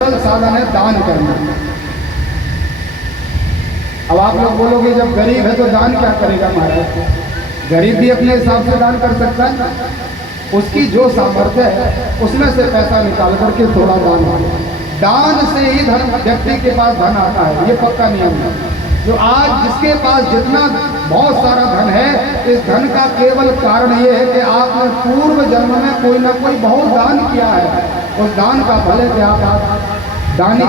सरल साधन है दान करना। अब आप लोग बोलोगे जब गरीब है तो दान क्या करेगा महाराज? गरीब भी अपने हिसाब से दान कर सकता है, उसकी जो सामर्थ्य है उसमें से पैसा निकाल करके थोड़ा दान हो। दान से ही धन व्यक्ति के पास धन आता है, ये पक्का नियम है। जो आज जिसके पास जितना बहुत सारा धन है, इस धन का केवल कारण ये है कि आपने पूर्व जन्म में कोई ना कोई बहुत दान किया है। उस दान का फल है कि आप दानी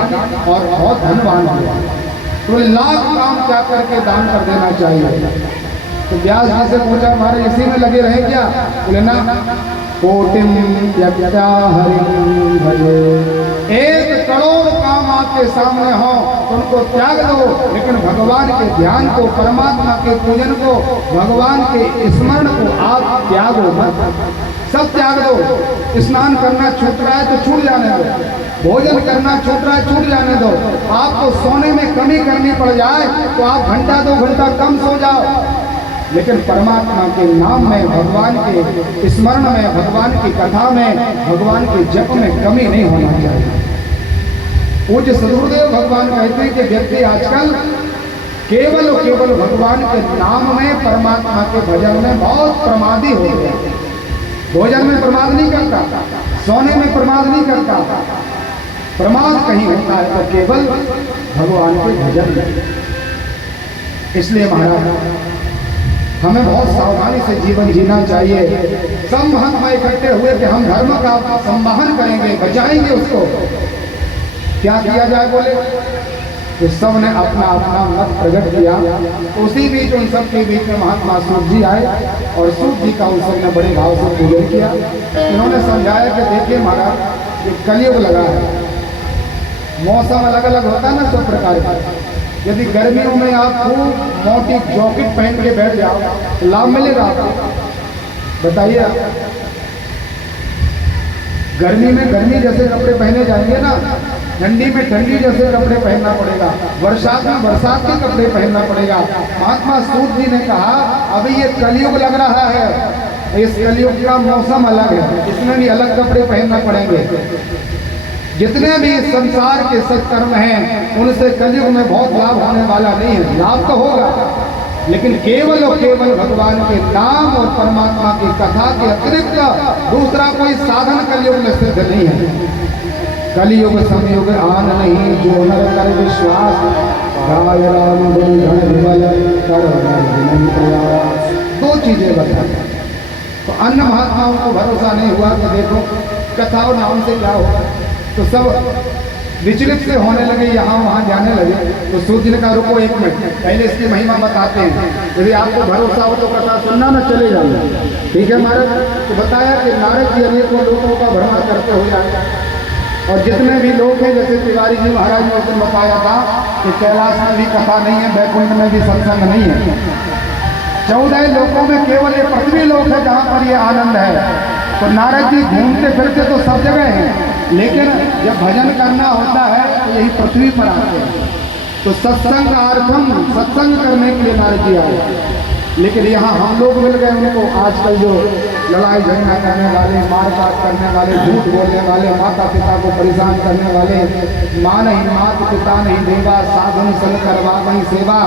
और बहुत धनवान हुआ। तो लाख काम क्या करके दान कर देना चाहिए। तो व्यास जी से पूछा हमारे इसी में लगे रहे क्या? बोले ना, कोटिम यज्ञा हरिं भजे। 1 करोड़ काम आपके सामने हो तो उनको त्याग दो, लेकिन भगवान के ध्यान को, परमात्मा के पूजन को, भगवान के स्मरण को आप त्यागो मत, सब त्याग दो। स्नान करना छूट रहा है तो छूट जाने दो, भोजन करना छूट रहा है छूट जाने दो। आपको सोने में कमी करनी पड़ जाए तो आप घंटा 2 घंटा कम सो जाओ, लेकिन परमात्मा के नाम में, भगवान के स्मरण में, भगवान की कथा में, भगवान के जप में कमी नहीं होना चाहिए। पूज्य सदगुरुदेव भगवान कहते हैं कि व्यक्ति आजकल केवल और केवल भगवान के नाम में, परमात्मा के भजन में बहुत प्रमादी हो गया। भोजन में प्रमाद नहीं करता, सोने में प्रमाद नहीं करता, प्रमाद कहीं होता है तो केवल भगवान के भजन में। इसलिए महाराज हमें बहुत सावधानी से जीवन जीना चाहिए। सब महात्मा इकट्ठे हुए कि हम धर्म का संवाहन करेंगे, बचाएंगे उसको। क्या किया जाए बोले तो सब ने अपना अपना मत प्रकट किया। उसी बीच उन सब के बीच में महात्मा सूत जी आए और सूत जी का उन सब ने बड़े भाव से पूजन किया। इन्होंने समझाया कि देखिए महाराज, ये कलयुग लगा है, मौसम अलग अलग होता है ना सब प्रकार का। यदि गर्मियों में आप खूब मोटी जॉकेट पहन के बैठ जाओ तो लाभ मिलेगा आपको? बताइए। गर्मी में गर्मी जैसे कपड़े पहने जाएंगे ना, ठंडी में ठंडी जैसे कपड़े पहनना पड़ेगा, बरसात में बरसात के कपड़े पहनना पड़ेगा। महात्मा सूत जी ने कहा अभी ये कलयुग लग रहा है, इस कलयुग का मौसम अलग है, इसमें भी अलग कपड़े पहनना पड़ेंगे। जितने भी संसार के सत्कर्म हैं उनसे कलयुग में बहुत लाभ होने वाला नहीं है। लाभ तो होगा, लेकिन केवल और केवल भगवान के नाम और परमात्मा की कथा के अतिरिक्त दूसरा कोई साधन कलयुग में सिद्ध नहीं है। कलयुग संयुग आन नहीं, जो नर कर विश्वास, गाय राम गुण धन विमल कर प्रयास। 2 चीजें बताई। तो अन्य महात्माओं को भरोसा नहीं हुआ कि देखो कथा और नाम से क्या होगा, तो सब विचलित से होने लगे, यहाँ वहाँ जाने लगे। तो सूत जी ने कहा रुको 1 मिनट, पहले इसकी महिमा बताते हैं। यदि आपको भरोसा हो तो कथा सुनना ना, चले जाना। ठीक है महाराज। तो बताया कि नारद जी अनेकों लोगों का भ्रमण करते हुए आए और जितने भी लोग हैं, जैसे तिवारी जी महाराज ने उस दिन बताया था कि कैलाश में भी कथा नहीं है, बैकुंठ में भी सत्संग नहीं है। 14 लोकों में केवल ये पृथ्वी लोक है जहाँ पर ये आनंद है। तो नारद जी घूमते फिरते तो सब जगह हैं, लेकिन जब भजन करना होता है तो यही पृथ्वी पर आते हैं। तो सत्संगार्थम, सत्संग करने के लिए नारद जी आए। लेकिन यहाँ हम लोग मिल गए उनको। आजकल जो लड़ाई झगड़ा करने वाले, मारकाट करने वाले, झूठ बोलने वाले, माता पिता को परेशान करने वाले, माँ नहीं मात पिता नहीं देवा, साधन सन करवा नहीं सेवा,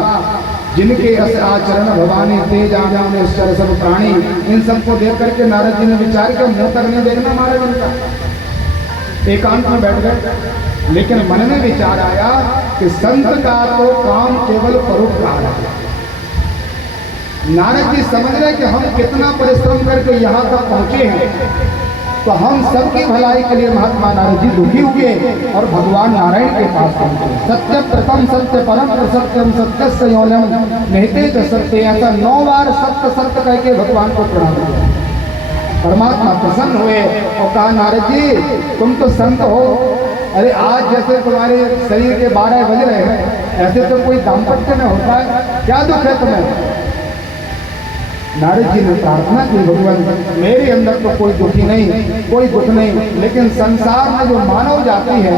जिनके अस आचरण भवानी तेज आना निश्चर सब प्राणी, इन सबको देख करके नारद जी ने विचार किया मुंह तक नहीं देखना महाराज उनका। एकांत में बैठ गए, लेकिन मन में विचार आया कि संत का तो काम केवल परोपकार है। नारद जी समझ रहे कि हम कितना परिश्रम करके यहाँ तक पहुँचे हैं, तो हम सबकी भलाई के लिए महात्मा नारद जी दुखी हुए और भगवान नारायण के पास पहुँचे। सत्य प्रथम सत्य परम सत्यम सत्य संयोलम निहिते सत्य, ऐसा 9 बार सत्य सत्य कह के भगवान को प्रणाम किया। परमात्मा प्रसन्न हुए और कहा नारद जी तुम तो संत हो, अरे आज जैसे तुम्हारे शरीर के 12 बज रहे हैं ऐसे तो कोई दाम्पत्य में होता है, क्या दुख है तुम्हें? नारद जी ने प्रार्थना की भगवान मेरे अंदर तो कोई दुखी नहीं, कोई दुख नहीं, लेकिन संसार में जो मानव जाति है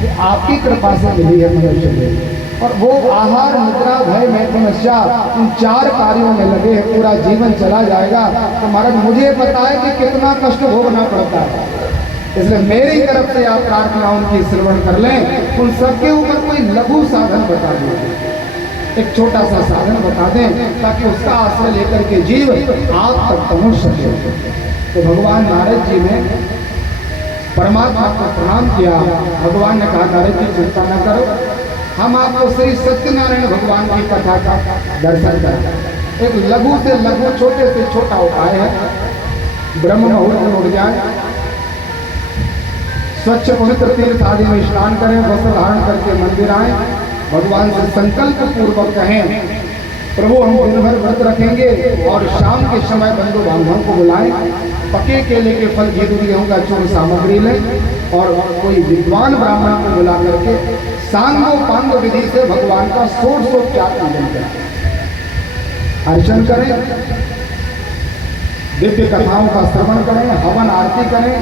वो आपकी कृपा से मिली है मनुष्य में। और वो आहार निद्रा भय मैथुनस्या इन 4 कार्यों में लगे हैं, पूरा जीवन चला जाएगा। तो महाराज मुझे पता है कि कितना कष्ट भोगना पड़ता है। इसलिए मेरी तरफ से आप प्रार्थना उनकी श्रवण कर लें। उन सबके ऊपर कोई लघु साधन बता दें, एक छोटा सा साधन बता दें, ताकि उसका आश्रय लेकर के जीव आप तक पहुंच सके। तो भगवान नारद जी ने परमात्मा को प्रणाम किया। भगवान ने कहा, नारद जी चिंता न करो, हम आपको श्री सत्यनारायण भगवान की कथा का दर्शन करें। एक लघु से लघु, छोटे से छोटा उपाय है। ब्रह्म मुहूर्त में उठ जाए, स्वच्छ पवित्र तीर्थ आदि में स्नान करें, वस्त्र धारण करके मंदिर आए, भगवान से संकल्प पूर्वक कहें, प्रभु हम दिन भर व्रत रखेंगे और शाम के समय बंधु बांधवों को बुलाएं, पके केले के फल, घी दूध गेहूं का चूर्ण सामग्री लें और कोई विद्वान ब्राह्मण को बुला करके सांगोपांग विधि से भगवान का षोडशोपचार पूजन करें, अर्चन करें, दिव्य कथाओं का श्रवण करें, हवन आरती करें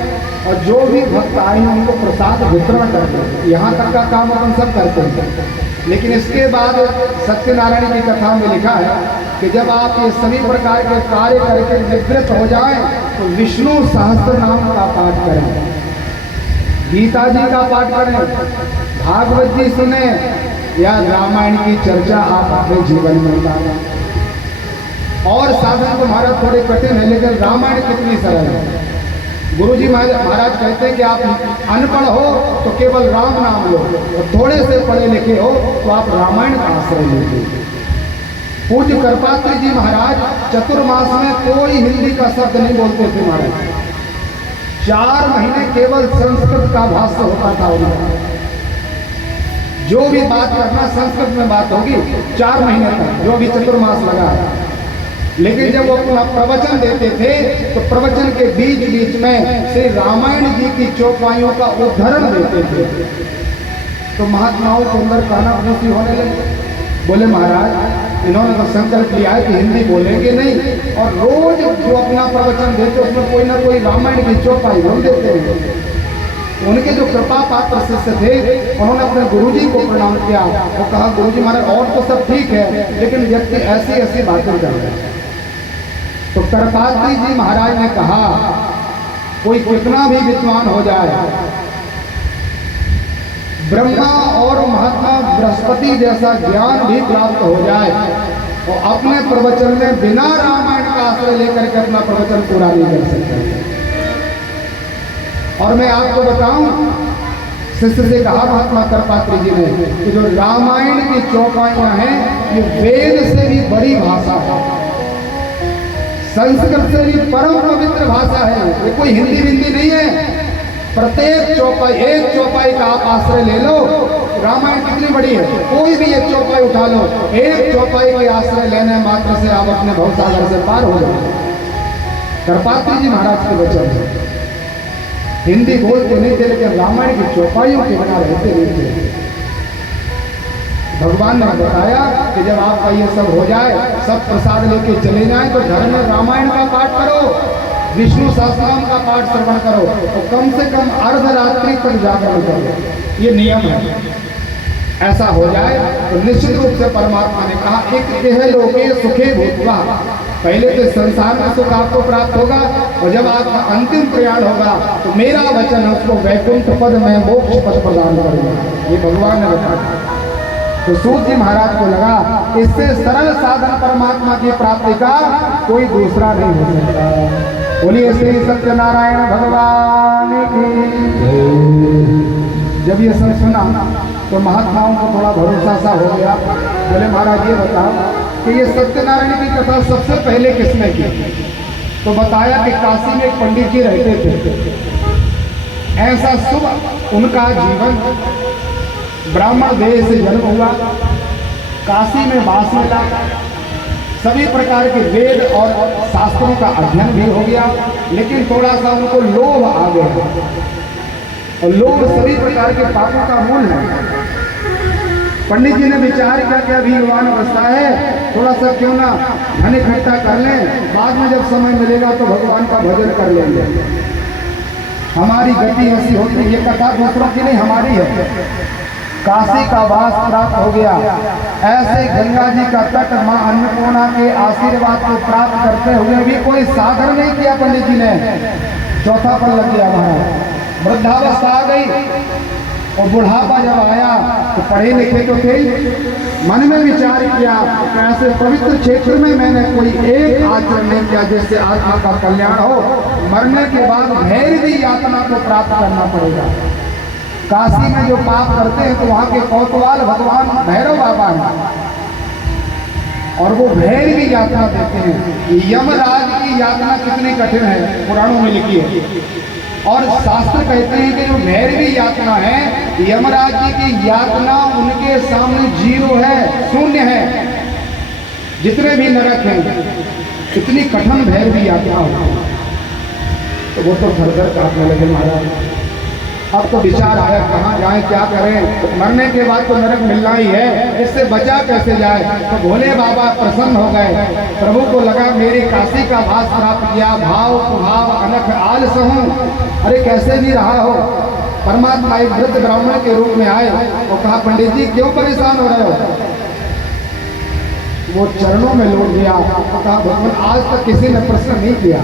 और जो भी भक्त आए हैं उनको प्रसाद वितरण करते हैं। यहाँ तक का काम अपन सब करते हैं। लेकिन इसके बाद सत्यनारायण की कथा में लिखा है कि जब आप ये सभी प्रकार के कार्य करके निवृत्त हो जाएं तो विष्णु सहस्त्र नाम का पाठ करें, गीता जी का पाठ करें, भागवत जी सुने या रामायण की चर्चा आप अपने जीवन में उतारें। और साधन तुम्हारा थोड़े कठिन है, लेकिन रामायण कितनी सरल है। गुरुजी महाराज कहते हैं कि आप अनपढ़ हो तो केवल राम नाम लो, और थोड़े से पढ़े लिखे हो तो आप रामायण का आश्रय लीजिए। पूज्य कृपात्री जी महाराज चतुर्मास में कोई हिंदी का शब्द नहीं बोलते थे महाराज। 4 महीने केवल संस्कृत का भाष्य होता था उनका। जो भी बात करना संस्कृत में बात होगी 4 महीने तक, जो भी चतुर्मास लगा है। लेकिन जब वो अपना प्रवचन देते थे तो प्रवचन के बीच बीच में श्री रामायण जी की चौपाइयों का उद्धरण देते थे। तो महात्माओं के अंदर कानाफूसी होने लगी। बोले महाराज इन्होंने तो संकल्प लिया है कि हिंदी बोलेंगे नहीं, और रोज जो अपना प्रवचन देते उसमें कोई ना कोई रामायण की चौपाई बोल देते हैं। उनके जो कृपा पात्र शिष्य थे उन्होंने अपने गुरुजी को प्रणाम किया। वो कहा, गुरुजी महाराज और तो सब ठीक है, लेकिन व्यक्ति ऐसी ऐसी बातें कर रहे हैं। तो कृपात्री जी महाराज ने कहा, कोई कितना भी विद्वान हो जाए, ब्रह्मा और महात्मा बृहस्पति जैसा ज्ञान भी प्राप्त हो जाए और अपने प्रवचन में बिना रामायण का आश्रय लेकर के अपना प्रवचन पूरा नहीं कर सकते। और मैं आपको बताऊं, शिष्य से कहा महात्मा कृपात्री जी ने कि जो रामायण की चौपाइयां हैं ये वेद से भी बड़ी भाषा है, संस्कृत से भी परम पवित्र भाषा है। ये कोई हिंदी हिंदी नहीं है। प्रत्येक चौपाई, एक चौपाई का आप आश्रय ले लो। रामायण कितनी बड़ी है, कोई भी एक चौपाई उठा लो, एक चौपाई के आश्रय लेने मात्र से आप अपने भवसागर से पार हो जाओ। कृपात्री जी महाराज के वचन है। हिंदी बोलते नहीं थे, लेकिन रामायण की चौपाइयों के बिना रहते नहीं थे। भगवान ने बताया कि जब आपका ये सब हो जाए, सब प्रसाद लेके चले जाएं, तो घर में रामायण का पाठ करो, विष्णु सहस्रनाम का पाठ श्रवण करो और कम से कम अर्धरात्रि तक जागरण करो। ये नियम है। ऐसा हो जाए तो निश्चित रूप से परमात्मा ने कहा, एक देह लोके सुखे भूतवा, पहले तो संसार में सुख आपको प्राप्त होगा और जब आपका अंतिम प्रयाण होगा तो मेरा वचन उसको वैकुंठ पद में मोक्ष पद प्रदान करूंगा। ये भगवान ने बताया। तो सूत जी महाराज को लगा इससे सरल साधन परमात्मा की प्राप्ति का कोई दूसरा नहीं हो सकता। बोलिए श्री सत्यनारायण भगवान की। जब ये सब सुना तो महात्माओं को थोड़ा भरोसा सा हो गया। बोले महाराज ये बताओ कि ये सत्यनारायण की कथा सबसे पहले किसने की? तो बताया कि काशी में एक पंडित जी रहते थे। ऐसा शुभ उनका जीवन, ब्राह्मण देह से जन्म हुआ, काशी में वास मिला, सभी प्रकार के वेद और शास्त्रों का अध्ययन भी हो गया, लेकिन थोड़ा सा उनको लोभ आ गया और लोभ सभी प्रकार के पापों का मूल है। पंडित जी ने विचार किया कि अभी युवान अवस्था है, थोड़ा सा क्यों ना धन इकट्ठा कर लें, बाद में जब समय मिलेगा तो भगवान का भजन कर लेंगे। हमारी गति ऐसी होती है, ये कथा दूसरों की नहीं हमारी है। काशी का वास प्राप्त हो गया, ऐसे गंगा जी का तट मां अन्नपूर्णा के आशीर्वाद को प्राप्त करते हुए भी कोई साधन नहीं किया पंडित जी ने। चौथा पल लग गया महाराज। वृद्धावस्था आ गई और बुढ़ापा जब आया तो पढ़े लिखे तो थे, मन में विचार किया कि ऐसे पवित्र क्षेत्र में मैंने कोई एक आचरण नहीं किया जिससे आत्मा का कल्याण हो, मरने के बाद भैरवी यातना को प्राप्त करना पड़ेगा। काशी में जो पाप करते हैं तो वहां के कोतवाल भगवान भैरव बाबा हैं और वो भैरवी यातना देते हैं। यमराज की यातना कितनी कठिन है, पुराणों में लिखी है। और शास्त्र कहते हैं कि जो भैरवी यातना है, यमराज जी की यातना उनके सामने जीरो है, शून्य है। जितने भी नरक हैं, इतनी कठिन भैरवी यातना हो तो वो तो घर घर काटने लगे महाराज। अब तो विचार आया कहाँ जाएं, क्या करें, मरने के बाद तो नरक मिलना ही है, इससे बचा कैसे जाए। तो भोले बाबा प्रसन्न हो गए। प्रभु को लगा मेरी काशी का भास प्राप्त किया, भाव कुभाव अनख आल सहूं, अरे कैसे भी रहा हो। परमात्मा एक वृद्ध ब्राह्मण के रूप में आए और कहा पंडित जी क्यों परेशान हो रहे हो। वो चरणों में लौट गया, कहा भगवान आज तक किसी ने प्रश्न नहीं किया।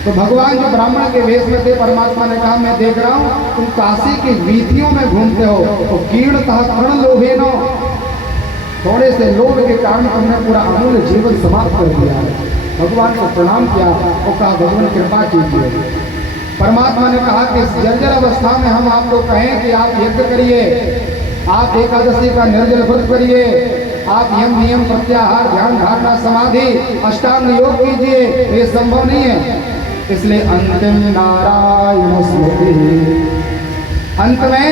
तो भगवान जो ब्राह्मण के वेश में थे, परमात्मा ने कहा मैं देख रहा हूँ तुम काशी की वीथियों में घूमते हो, तो कीर्णतः कर्ण लोभेनो, थोड़े से लोभ के कारण तुमने पूरा अमूल्य जीवन समाप्त कर दिया। भगवान को प्रणाम किया और कहा भगवान कृपा कीजिए। परमात्मा ने कहा कि इस जर्जर अवस्था में हम आपको कहें कि आप यज्ञ करिए, आप एकादशी का निर्जल व्रत करिए, आप यम नियम प्रत्याहार ध्यान धारणा समाधि अष्टांग योग कीजिए, ये संभव नहीं है। इसलिए अंतिम नारायण स्मृति, अंत में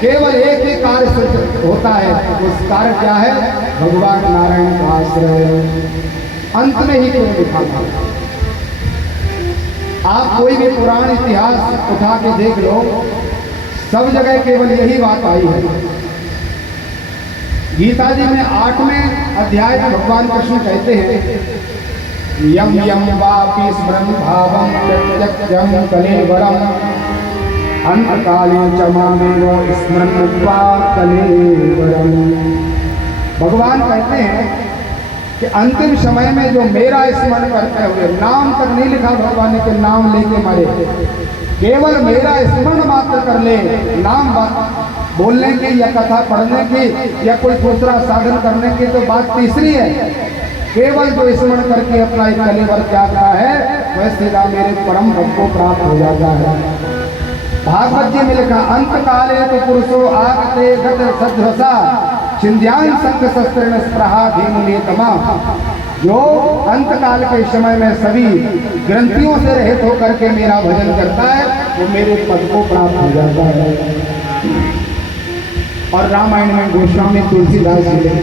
केवल एक ही कार्य सिद्ध होता है। उस कार्य क्या है, भगवान नारायण का आश्रय। अंत में ही केवल दिखाता। आप कोई भी पुराण इतिहास उठा के देख लो, सब जगह केवल यही बात आई है। गीता जी में 8वें अध्याय में भगवान कृष्ण कहते हैं यम यम वापि स्मरन् भावं प्रत्यक्षं कलेवरम् अंतकाले च मामेव स्मरन् वा कलेवरम्। भगवान कहते हैं कि अंतिम समय में जो मेरा स्मरण करते हुए, नाम तक नहीं लिखा भगवान ने कि नाम लेके मरे, केवल मेरा स्मरण मात्र कर ले, नाम बोलने की या कथा पढ़ने की या कोई दूसरा साधन करने की तो बात तीसरी है। केवल जो स्मरण करके अपना एक कलेवर त्यागता है वह सीधा मेरे परम भक्त को प्राप्त हो जाता है। भागवत जी में लिखा अंत काले तो पुरुषो आगते गत सद्वसा चिंध्यान संग शस्त्र स्प्रहा धीमुनितमा। जो अंत काल के समय में सभी ग्रंथियों से रहित होकर के मेरा भजन करता है वो मेरे पद को प्राप्त हो जाता है। और रामायण में गोस्वामी तुलसीदास जी लिखते